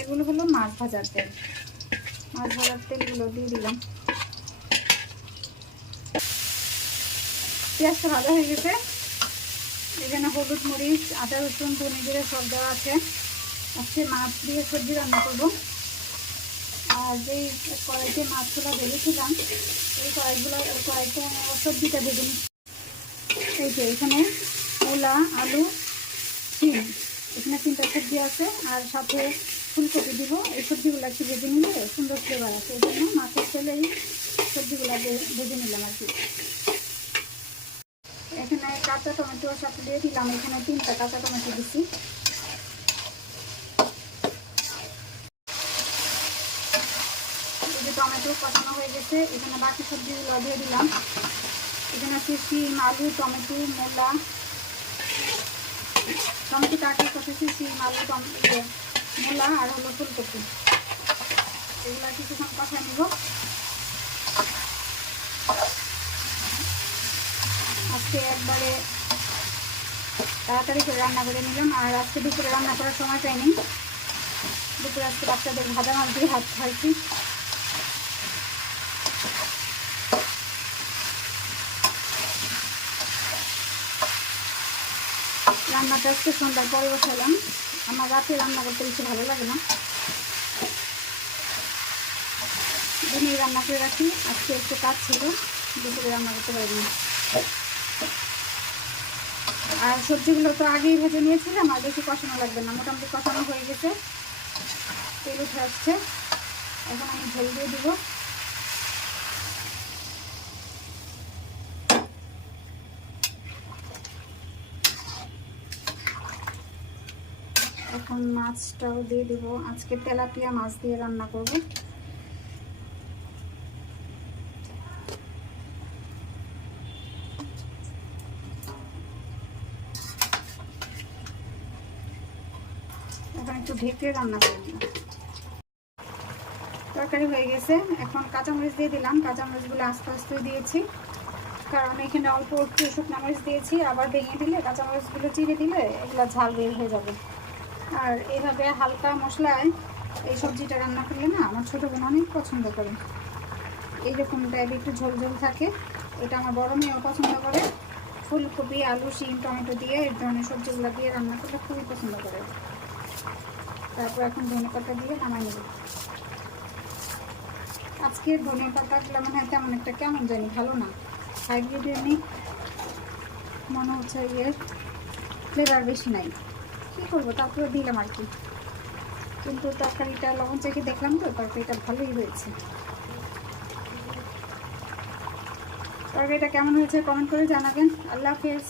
এগুলো হলো মাছ ভাজার তেল। মাছ ভাজার তেলগুলো দিয়ে দিলাম। পেঁয়াজটা ভাজা হয়ে গেছে। এখানে হলুদ, মরিচ, আদা, রসুন, ধনে জিরে সব দেওয়া আছে। আজকে মাছ দিয়ে সবজি রান্না করবো। আর যেই কড়াইতে মাছগুলো ভেজেছিলাম এই কড়াইতে সবজিটা ভেজে নিচ্ছি। এই যে এখানে মূলা, আলু, শিম, এখানে 3টা সবজি আছে আর সাথে ফুলকপি দিব। এই সবজিগুলো একটু ভেজে নিলে সুন্দর ফ্লেভার আছে, এই জন্য মাছের তেলে এই সবজিগুলো ভেজে নিলাম আর কি। এখানে কাঁচা টমেটোর সাথে দিয়ে দিলাম। এখানে 3টা কাঁচা টমেটো দিচ্ছি। টমেটো কষানো হয়ে গেছে। এখানে বাকি সবজিগুলো দিয়ে দিলাম। এখানে আছে শিম, আলু, টমেটো, মূলা, টমেটোটা আগে কষেছি, শিম, আলু, টমেটো, মূলা আর হলো ফুলকপি। এগুলো কিছুক্ষণ কষায় নিব। আজকে একবারে তাড়াতাড়ি করে রান্না করে নিলাম। আর আজকে দুপুরে রান্না করার সময় পাইনি। দুপুরে আজকে বাচ্চাদের ভাজা মাছ দিয়ে হাত খাইছি। রান্নাটা আজকে সন্ধ্যার পরে বসালাম। আমার রাতে রান্না করতে বেশি ভালো লাগে না, দিনে রান্না করে রাখি। আজকে একটু কাজ ছিল, দুপুরে রান্না করতে পারিনি। আর সবজিগুলো তো আগেই ভেজে নিয়েছিলাম, আর বেশি কষানো লাগবে না। মোটামুটি কষানো হয়ে গেছে, তেল উঠে আসছে। এখন আমি ঝোল দিয়ে দিব। এখন মাছটাও দিয়ে দিব। আজকে তেলাপিয়া মাছ দিয়ে রান্না করব। এখন একটু ঢেকে রান্না করব। তরকারি হয়ে গেছে। এখন কাঁচামরিচ দিয়ে দিলাম। কাঁচামরিচগুলো আস্তে আস্তে দিয়েছি, কারণ এখানে অল্প একটু শুকনো মরিচ দিয়েছি। আবার ভেঙে দিলে, কাঁচামরিচগুলো চিড়ে দিলে এগুলো ঝাল বের হয়ে যাবে। আর এইভাবে হালকা মশলায় এই সবজিটা রান্না করলে না আমার ছোটো বোন অনেক পছন্দ করে। এইরকম টাইপের একটু ঝোল ঝোল থাকে। এটা আমার বড় মেয়েও পছন্দ করে। ফুলকপি, আলু, শিম, টমেটো দিয়ে এই ধরনের সবজিগুলো দিয়ে রান্না করলে খুবই পছন্দ করে। তারপর এখন ধনেপাতা দিয়ে নামাই নেব। আজকের ধনেপাতাগুলো মনে হয় তেমন একটা কেমন জানি ভালো না, হাইব্রিডের নেই মনে হচ্ছে, এর ফ্লেভার বেশি নাই। কী করবো, তারপরে দিলাম আর কি। কিন্তু তরকারিটা লবণ চেখে দেখলাম তো তরকারিটা ভালোই হয়েছে। তরকারিটা কেমন হয়েছে কমেন্ট করে জানাবেন। আল্লাহ হাফেজ।